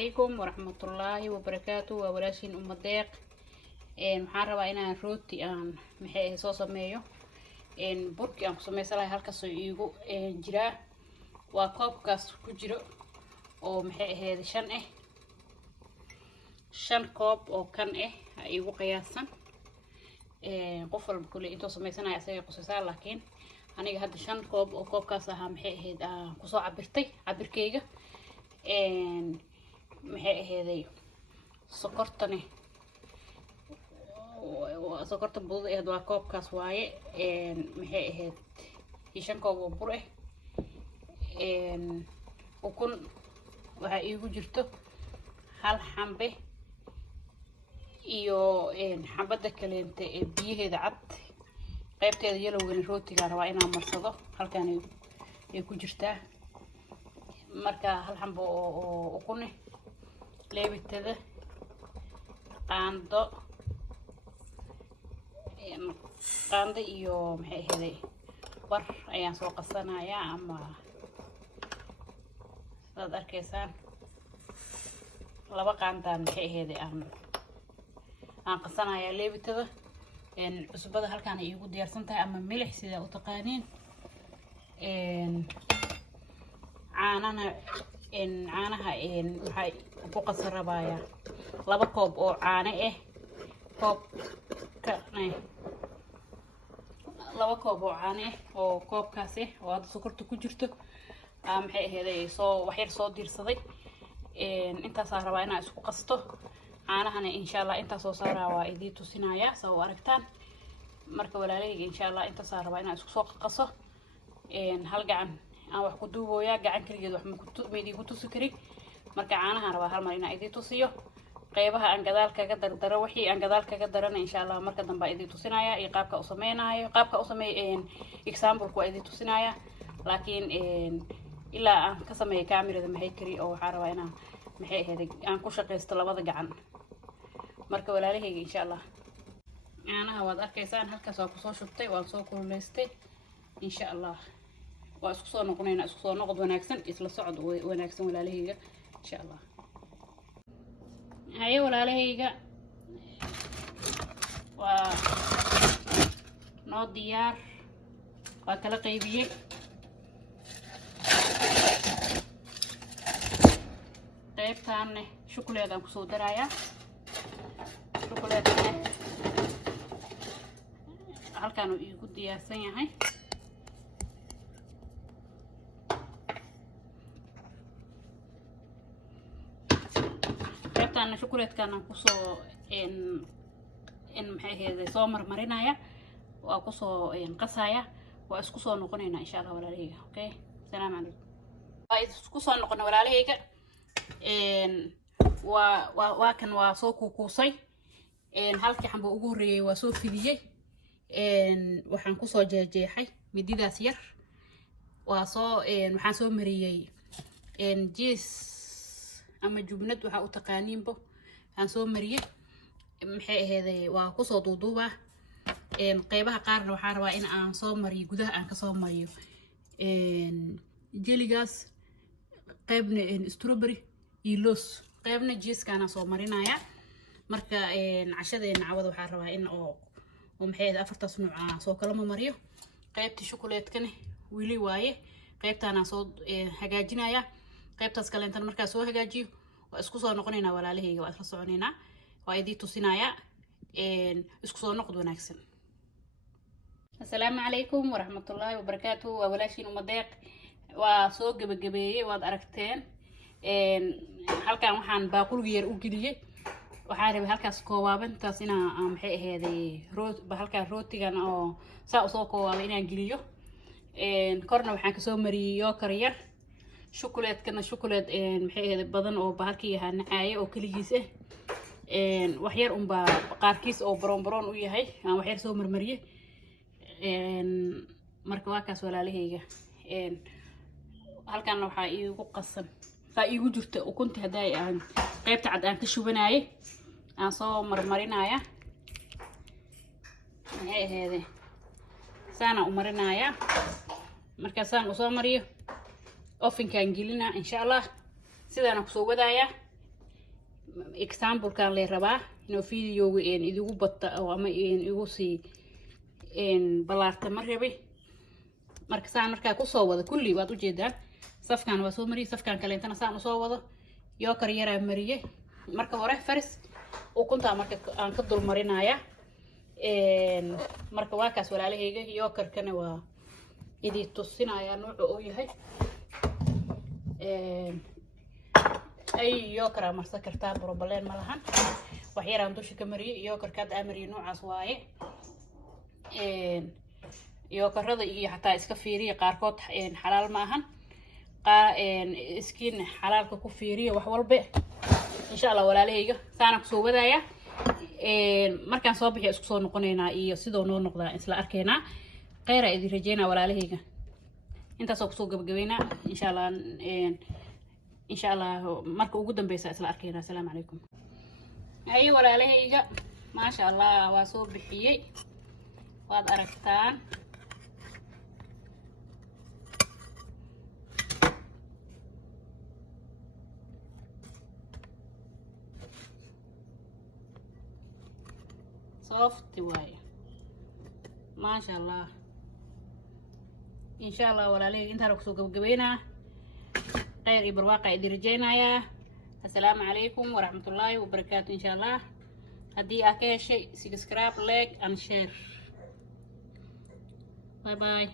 عليكم ورحمة الله وبركاته وولاشين أم الديق waxaan rabaa inaan rooti aan maxay soo sameeyo burki aan ku sameysanahay halkaas oo iigu jiraa waa koobkaas ku jiro oo maxay ahayd 5 koob oo kan iigu qiyaasan qof walba kulli intuu sameysanayo asaga qosaysaa laakiin aniga hadda 5 koob oo koobkaas ahaa maxay ahayd ku soo cabirtay cabirkeyga maxay ahayd sokortani sokorta budada ee waa koobkaas waaye maxay ahayd 5 koob oo bur ukun waxa iigu jirto hal xambe iyo xabada kaleente ee biyaheeda cad qaybteeda yelowgan rootiga rabaa inaan marsado halkaan ay ku jirtaa marka hal xambo oo ukun leebitada qaando iyo maxay ahayd bar ayaan soo qasanayaa ama saad arkaysaan laba qaandaan maxay ahayd aan qasanayaa leebitada cusbada halkaan ay igu diyaarsan tahay ama milix sida u taqaaniin caanaha waxay ku qasar rabaaya 2 koob oo caano laba koob oo caano oo koobkaas oo hadda sokorta ku jirto maxay ahayd soo wax yar soo diirsaday intaas aan rabaa inaan isku qasto caanahana insha Allah intaas soo saaraa waa idin tusinaya soo aragtaan marka walaalahayga insha Allah intaas aan rabaa inaan isku soo qaso hal gacan aan wax ku duubooyaa gacan kaligeed wax ma idigu tusi karin marka caanaha rabaa hal mar inaan idin tusiyo qaybaha aan gadaal kaga dardaro wixii aan gadaal kaga darana insha Allah marka dambe idin tusinaya iyo qaabka u sameeynayo qaabka u sameeyeen example ku idin tusinaya laakiin ilaa aan ka sameeyo kaamirada maxay kari oo waxa rabaa inaan maxay ahayd aan ku shaqeysto labada gacan marka walaalahayga insha Allah caanaha waad arkaysaan halkaas oo ku soo shubtay waan soo kululeystay insha Allah waa isku soo noqonayna isku soo noqod wanaagsan isla socod wanaagsan walaalahayga insha Allah haye walaalahayga waa noo diyaar waa kala qaybiyay qaybtaan shukuleedaan ku soo darayaa shukuleedana halkaan uu igu diyaarsan yahay qaybtaan shukuleedkaan ku soo maxay ahayd soo marmarinaya waa ku soo qasaya waa isku soo noqonaynaa insha Allah walaalahayga okay salaam calaykum waa isku soo noqona walaalahayga waa kan waa soo kuusay halkii xambo ugu horeeyay waa soo fidiyay waxaan ku soo jeexay mididaas yar waa soo waxaan soo mariyay jees ama jubnad waxa u taqaaniinbo aan soo mariyay maxay ahayd waa ku soo duuduuba qaybaha qaarna waxaan rabaa in aan soo mariyo gudaha aan ka soo mariyo jeligaas qaybna strawberry iyo loos qaybna jeeskaana soo marinaya marka cashadeena cawada waxaan rabaa in oo maxay ahayd 4taas nooc aan soo kala mariyo qaybta shukuleedkana wili waaye qaybtaana soo hagaajinaya qaybtaas kale inta markaa soo hagaajiyo waa isku soo noqonaynaa walaalahayga waa isla soconaynaa waa idin tusinaya isku soo noqod wanaagsan assalaamu calaykum waraxmatullaahi wabarakaatuh waa walaashiin Uma Deeq waa soo gabagabeeyay waad aragteen halkaan waxaan baaqulga yar u geliyay waxaan rabay halkaas koobaabintaas inaan maxay ahayd halkaan rootigan oo saa u soo koobay inaan geliyo korna waxaan ka soo mariyay yokar yar shukuleedkana shukuleed maxay ahayd badan oo bahalkii yahay nacaaye oo kaligiis wax yar baa qaarkiis oo baroon u yahay aan wax yar soo marmariyay marka waa kaas walaalahayga halkaan waxa iigu qasan iigu jirta ukunta haday aan qaybta cad aan ka shubanayay aan soo marmarinaya maxay ahayd saana u marinaya marka saan u soo mariyo oven kan gelina insha Allah sidaan ku soo wadaaya example kan lay rabaa inuu videoga idigu batta oo ama igu sii balaarta ma rabi marka saan markaa ku soo wada kulli waad u jeedaan safkan waa soo mariyay safkan kale intana saan u soo wado yookar yaraa mariyay marka hore faris ukunta marka aan ka dul marinaya marka waa kaas walaalahayga yookarkana waa idii tusinaya nooca uu yahay ay yookara marsa kartaa problem ma lahan wax yaraan dusha ka mariyay yookarkaad amariyo noocaas waaye yookarada iyo xataa iska fiiriya qaarkood xalaal ma ahan iskiin xalaalka ku fiiriya wax walba insha Allah walaalahayga saana ku soo wadaya markaan soo bixiyo isku soo noqonaynaa iyo sidoo noo noqdaa isla arkaynaa qeyra idin rajeynaa walaalahayga intaas oo ku soo gabagabeynaa insha Allah marka ugu dambaysa isla arkaynaa assalaamu calaykum ay walaalahayga ma sha Allah waa soo bixiyay waad aragtaan soft way ما شاء الله إن شاء الله ولا ليه أنت ركسو جبينا غير برواقع درجينا يا السلام عليكم ورحمة الله وبركاته إن شاء الله هدي أكيد شيء سبسكرايب لايك أند شير باي باي